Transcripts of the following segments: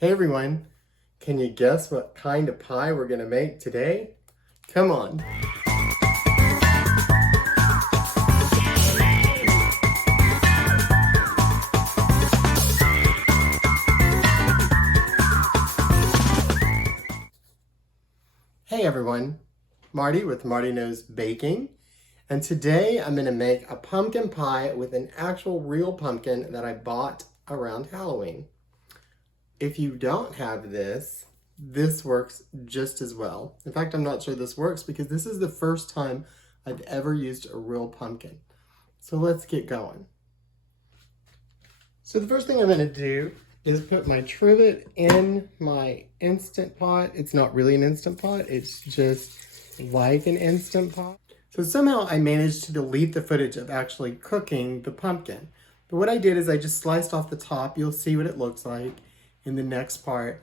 Hey everyone, can you guess what kind of pie we're gonna make today? Come on. Hey everyone, Marty with Marty Knows Baking, and today I'm gonna make a pumpkin pie with an actual real pumpkin that I bought around Halloween. If you don't have this works just as well. In fact, I'm not sure this works because this is the first time I've ever used a real pumpkin. So let's get going. So the first thing I'm going to do is put my trivet in my Instant Pot. It's not really an Instant Pot, it's just like an Instant Pot. So somehow I managed to delete the footage of actually cooking the pumpkin. But what I did is I just sliced off the top. You'll see what it looks like in the next part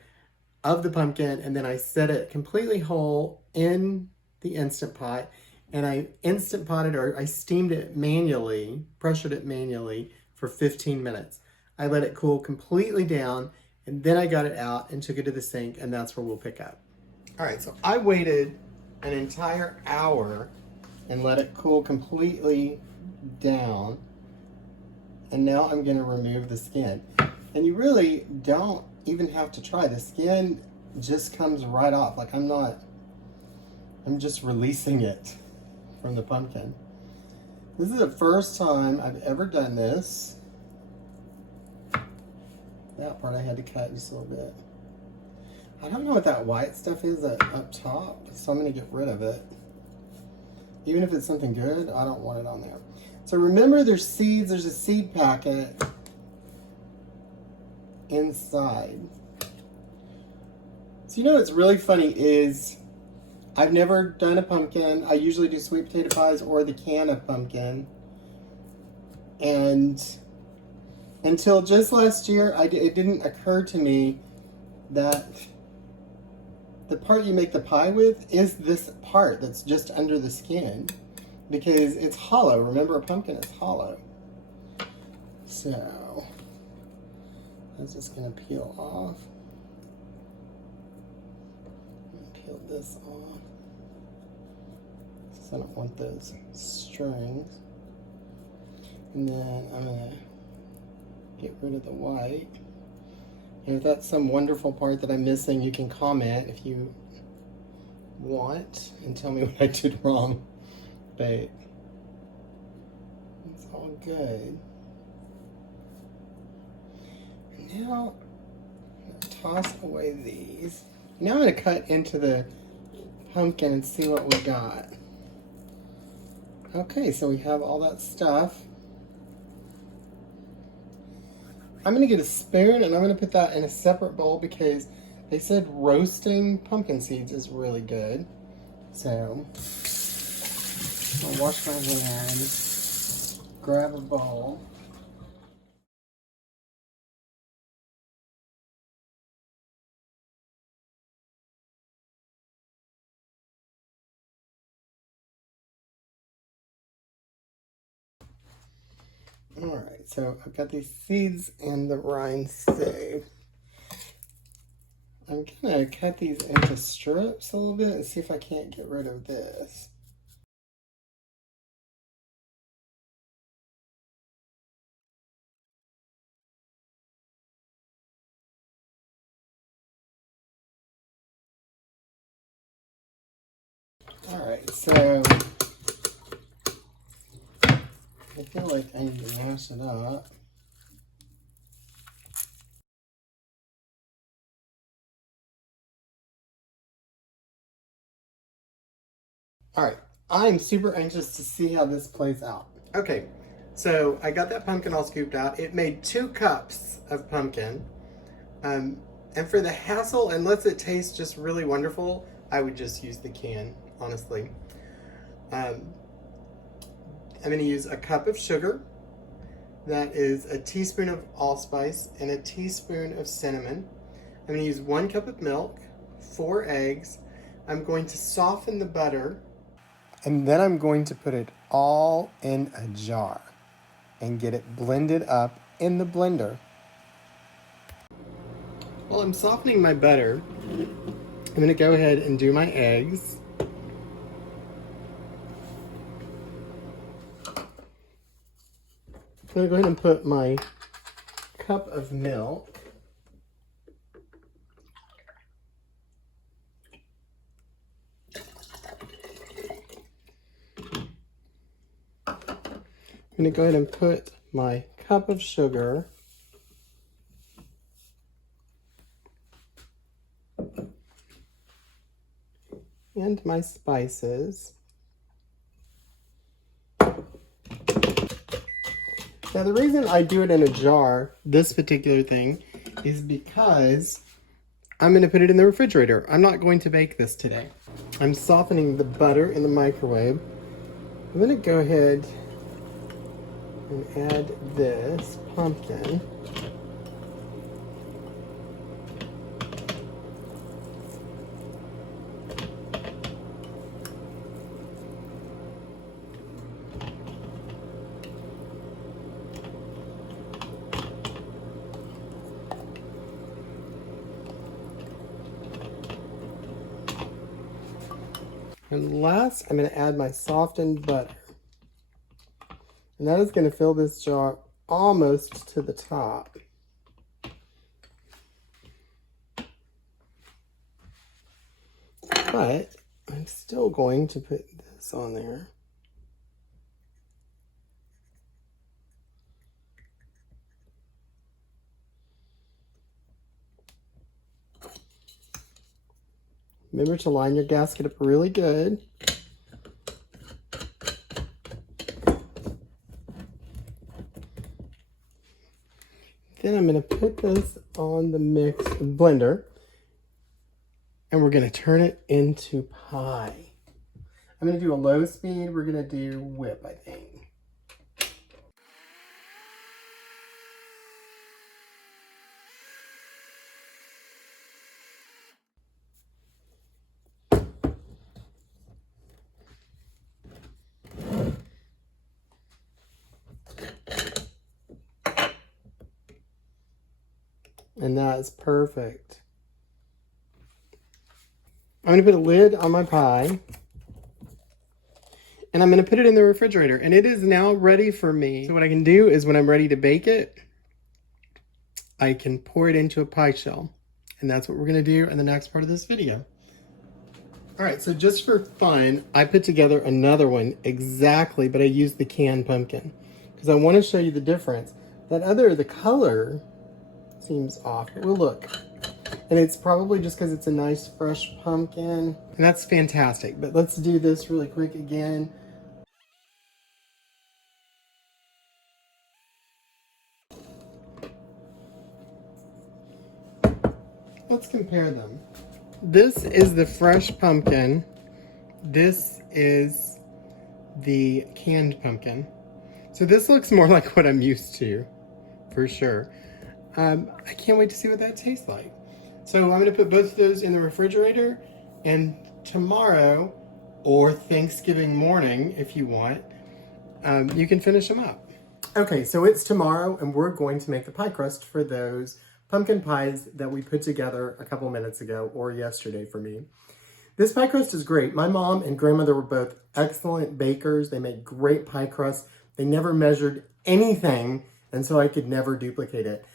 of the pumpkin, and then I set it completely whole in the Instant Pot, and I Instant Potted, or I steamed it manually, pressured it manually for 15 minutes. I let it cool completely down, and then I got it out and took it to the sink, and that's where we'll pick up. All right, so I waited an entire hour and let it cool completely down, and now I'm gonna remove the skin. And you really don't even have to try. The skin just comes right off. Like I'm just releasing it from the pumpkin. This is the first time I've ever done this. That part I had to cut just a little bit. I don't know what that white stuff is up top, so I'm gonna get rid of it. Even if it's something good, I don't want it on there. So remember, there's seeds, there's a seed packet inside. So you know what's really funny is I've never done a pumpkin. I usually do sweet potato pies or the can of pumpkin. And until just last year, it didn't occur to me that the part you make the pie with is this part that's just under the skin, because it's hollow. Remember, a pumpkin is hollow. So I'm just going to peel off. Peel this off. Because I don't want those strings. And then I'm going to get rid of the white. And if that's some wonderful part that I'm missing, you can comment if you want and tell me what I did wrong. But it's all good. Now, I'm going to toss away these. Now I'm going to cut into the pumpkin and see what we got. Okay, so we have all that stuff. I'm going to get a spoon and I'm going to put that in a separate bowl because they said roasting pumpkin seeds is really good. So, I'll wash my hands, grab a bowl. Alright, so I've got these seeds and the rind saved. I'm going to cut these into strips a little bit and see if I can't get rid of this. Alright, so I feel like I need to mash it up. Alright, I'm super anxious to see how this plays out. Okay, so I got that pumpkin all scooped out. It made 2 cups of pumpkin. And for the hassle, unless it tastes just really wonderful, I would just use the can, honestly. I'm going to use a cup of sugar. That is a teaspoon of allspice and a teaspoon of cinnamon. I'm going to use 1 cup of milk, 4 eggs. I'm going to soften the butter. And then I'm going to put it all in a jar and get it blended up in the blender. While I'm softening my butter, I'm going to go ahead and do my eggs. I'm going to go ahead and put my cup of milk. I'm going to go ahead and put my cup of sugar. And my spices. Now the reason I do it in a jar, this particular thing, is because I'm going to put it in the refrigerator. I'm not going to bake this today. I'm softening the butter in the microwave. I'm going to go ahead and add this pumpkin. And last, I'm going to add my softened butter. And that is going to fill this jar almost to the top. But I'm still going to put this on there. Remember to line your gasket up really good. Then I'm going to put this on the blender, and we're going to turn it into pie. I'm going to do a low speed. We're going to do whip, I think. And that is perfect. I'm going to put a lid on my pie. And I'm going to put it in the refrigerator. And it is now ready for me. So what I can do is when I'm ready to bake it, I can pour it into a pie shell. And that's what we're going to do in the next part of this video. All right, so just for fun, I put together another one exactly, but I used the canned pumpkin because I want to show you the difference. The color seems off, but we'll look. And it's probably just because it's a nice fresh pumpkin. And that's fantastic, but let's do this really quick again. Let's compare them. This is the fresh pumpkin. This is the canned pumpkin. So this looks more like what I'm used to, for sure. I can't wait to see what that tastes like. So I'm going to put both of those in the refrigerator, and tomorrow, or Thanksgiving morning, if you want, you can finish them up. Okay, so it's tomorrow, and we're going to make the pie crust for those pumpkin pies that we put together a couple minutes ago, or yesterday for me. This pie crust is great. My mom and grandmother were both excellent bakers. They made great pie crust. They never measured anything, and so I could never duplicate it.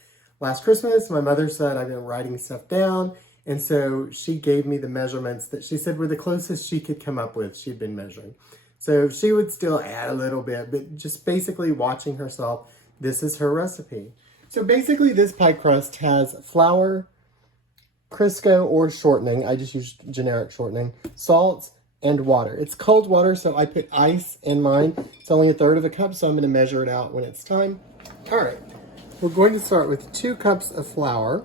Last Christmas, my mother said I've been writing stuff down, and so she gave me the measurements that she said were the closest she could come up with. She'd been measuring. So she would still add a little bit, but just basically watching herself, this is her recipe. So basically this pie crust has flour, Crisco or shortening, I just use generic shortening, salt, and water. It's cold water, so I put ice in mine. It's only 1/3 of a cup, so I'm going to measure it out when it's time. All right. We're going to start with 2 cups of flour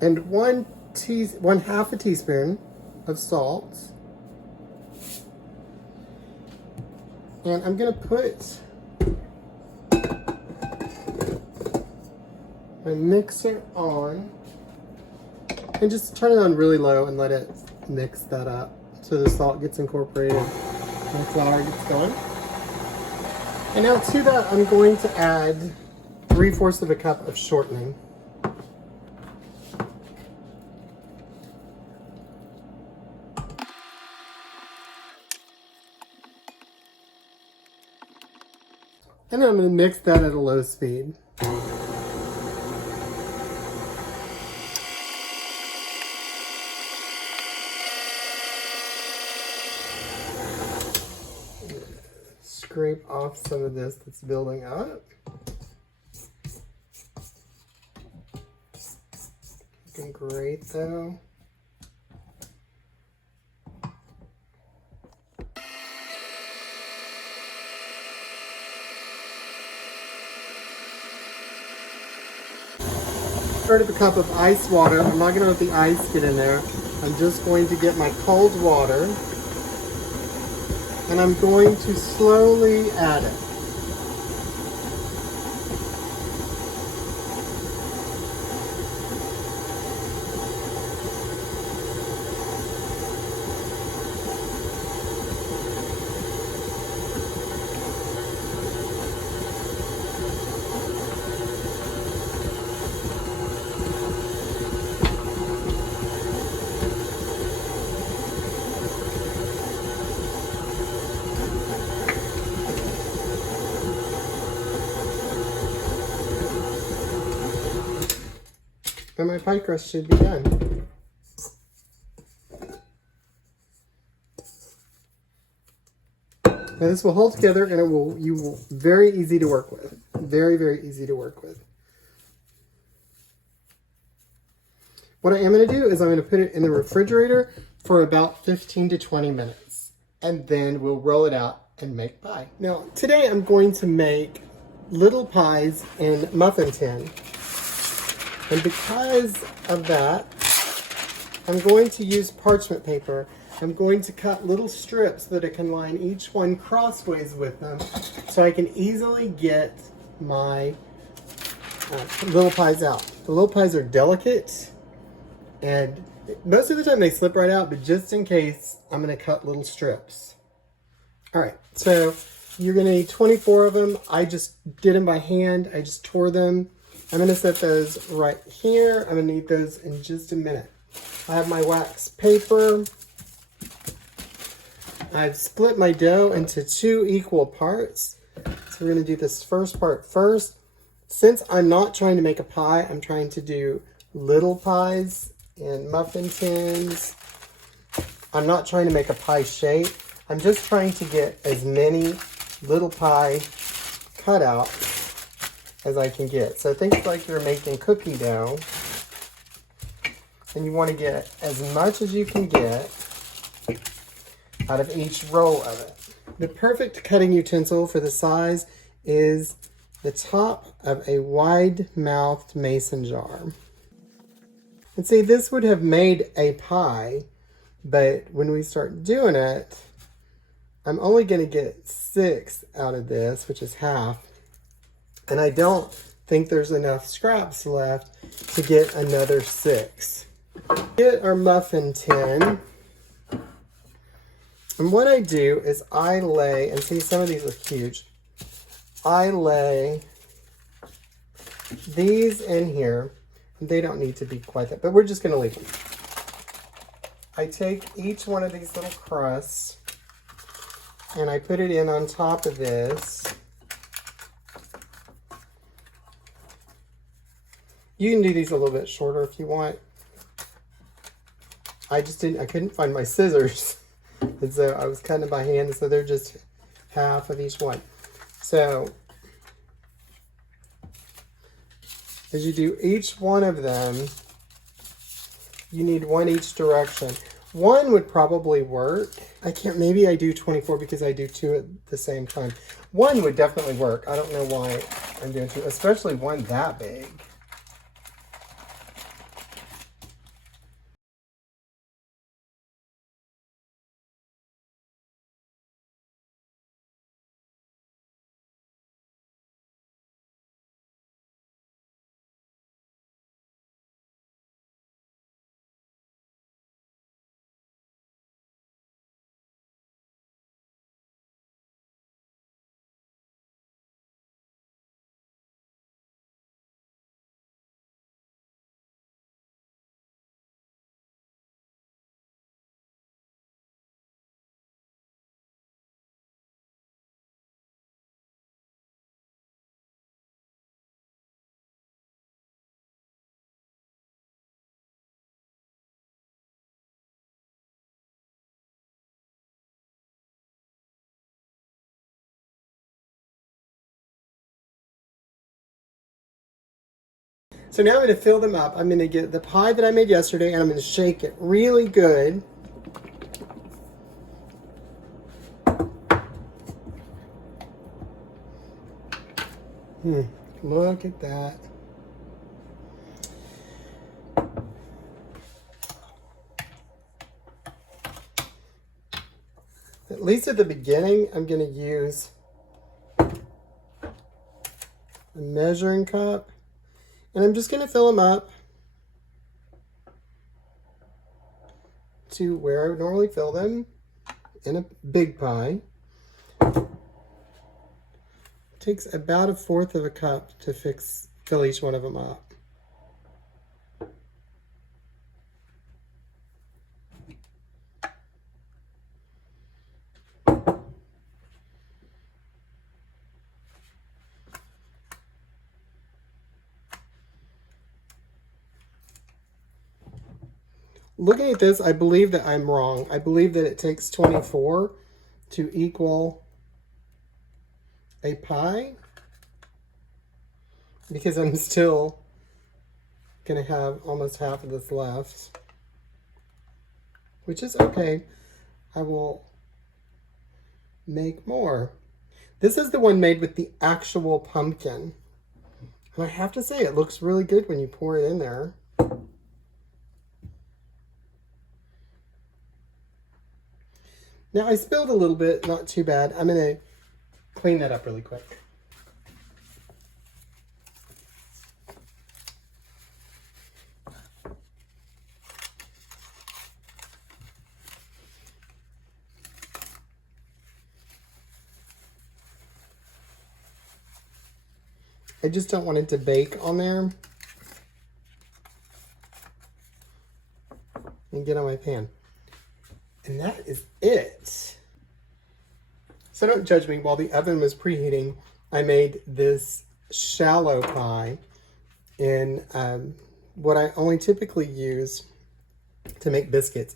and 1/2 a teaspoon of salt. And I'm going to put my mixer on and just turn it on really low and let it mix that up so the salt gets incorporated and the flour gets going. And now to that, I'm going to add 3/4 of a cup of shortening. And I'm going to mix that at a low speed. Scrape off some of this that's building up. Looking great though. Start up a cup of ice water. I'm not going to let the ice get in there. I'm just going to get my cold water and I'm going to slowly add it. And my pie crust should be done. Now this will hold together and you will very easy to work with. Very, very easy to work with. What I am going to do is I'm going to put it in the refrigerator for about 15 to 20 minutes. And then we'll roll it out and make pie. Now today I'm going to make little pies in muffin tin. And because of that, I'm going to use parchment paper. I'm going to cut little strips so that I can line each one crossways with them so I can easily get my little pies out. The little pies are delicate and most of the time they slip right out, but just in case, I'm going to cut little strips. All right, so you're going to need 24 of them. I just did them by hand. I just tore them. I'm going to set those right here. I'm going to need those in just a minute. I have my wax paper. I've split my dough into 2 equal parts. So we're going to do this first part first. Since I'm not trying to make a pie, I'm trying to do little pies in muffin tins. I'm not trying to make a pie shape. I'm just trying to get as many little pie cutouts as I can get. So think like you're making cookie dough and you want to get as much as you can get out of each roll of it. The perfect cutting utensil for the size is the top of a wide-mouthed mason jar. And see, this would have made a pie, but when we start doing it, I'm only going to get 6 out of this, which is half. And I don't think there's enough scraps left to get another 6. Get our muffin tin. And what I do is I lay, and see some of these are huge. I lay these in here. They don't need to be quite that, but we're just going to leave them. I take each one of these little crusts and I put it in on top of this. You can do these a little bit shorter if you want. I couldn't find my scissors. And so I was cutting it by hand, so they're just half of each one. So as you do each one of them, you need 1 each direction. 1 would probably work. Maybe I do 24 because I do 2 at the same time. 1 would definitely work. I don't know why I'm doing 2, especially 1 that big. So now I'm going to fill them up. I'm going to get the pie that I made yesterday and I'm going to shake it really good. Look at that. At least at the beginning, I'm going to use a measuring cup. And I'm just going to fill them up to where I would normally fill them in a big pie. It takes about 1/4 of a cup to fill each one of them up. Looking at this, I believe that I'm wrong. I believe that it takes 24 to equal a pie, because I'm still going to have almost half of this left, which is okay. I will make more. This is the one made with the actual pumpkin. And I have to say, it looks really good when you pour it in there. Now, I spilled a little bit, not too bad. I'm going to clean that up really quick. I just don't want it to bake on there and get on my pan. And that is it. So don't judge me. While the oven was preheating, I made this shallow pie in what I only typically use to make biscuits.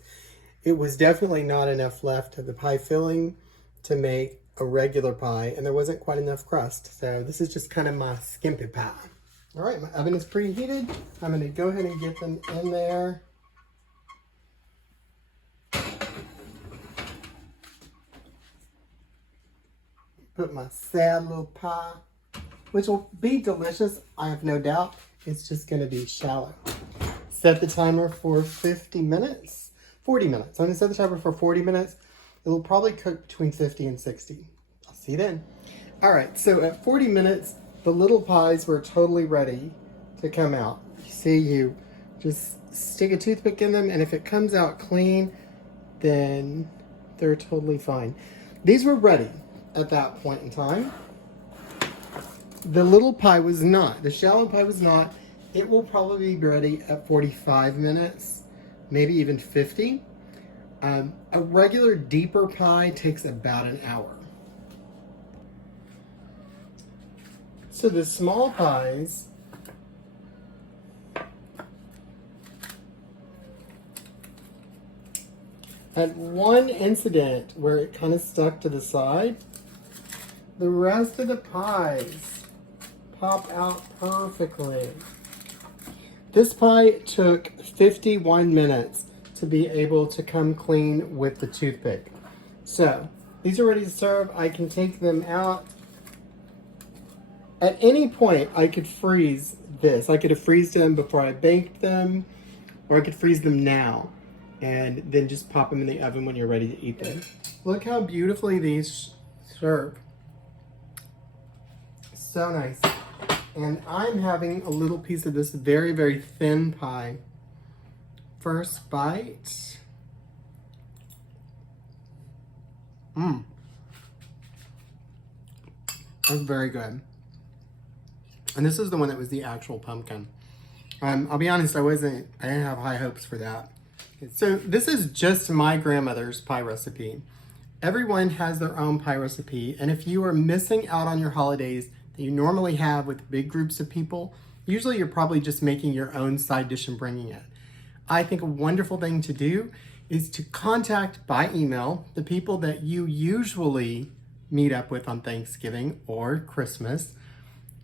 It was definitely not enough left of the pie filling to make a regular pie, and there wasn't quite enough crust. So this is just kind of my skimpy pie. All right, my oven is preheated. I'm going to go ahead and get them in there. Put my sad little pie, which will be delicious, I have no doubt. It's just going to be shallow. Set the timer for 40 minutes. I'm going to set the timer for 40 minutes. It'll probably cook between 50 and 60. I'll see you then. All right, so at 40 minutes, the little pies were totally ready to come out. You see, you just stick a toothpick in them, and if it comes out clean, then they're totally fine. These were ready at that point in time. The little pie was not. The shallow pie was not. It will probably be ready at 45 minutes, maybe even 50. A regular deeper pie takes about an hour. So the small pies had one incident where it kind of stuck to the side. The rest of the pies pop out perfectly. This pie took 51 minutes to be able to come clean with the toothpick. So these are ready to serve. I can take them out. At any point, I could freeze this. I could have freezed them before I baked them, or I could freeze them now and then just pop them in the oven when you're ready to eat them. Look how beautifully these serve. So nice. And I'm having a little piece of this very, very thin pie. First bite. That's very good. And this is the one that was the actual pumpkin. I'll be honest, I didn't have high hopes for that. So this is just my grandmother's pie recipe. Everyone has their own pie recipe, and if you are missing out on your holidays that you normally have with big groups of people, usually you're probably just making your own side dish and bringing it. I think a wonderful thing to do is to contact by email the people that you usually meet up with on Thanksgiving or Christmas,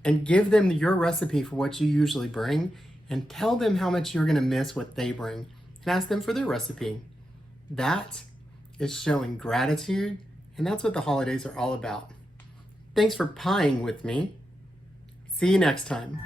and give them your recipe for what you usually bring and tell them how much you're going to miss what they bring and ask them for their recipe. That is showing gratitude, and that's what the holidays are all about. Thanks for pieing with me. See you next time.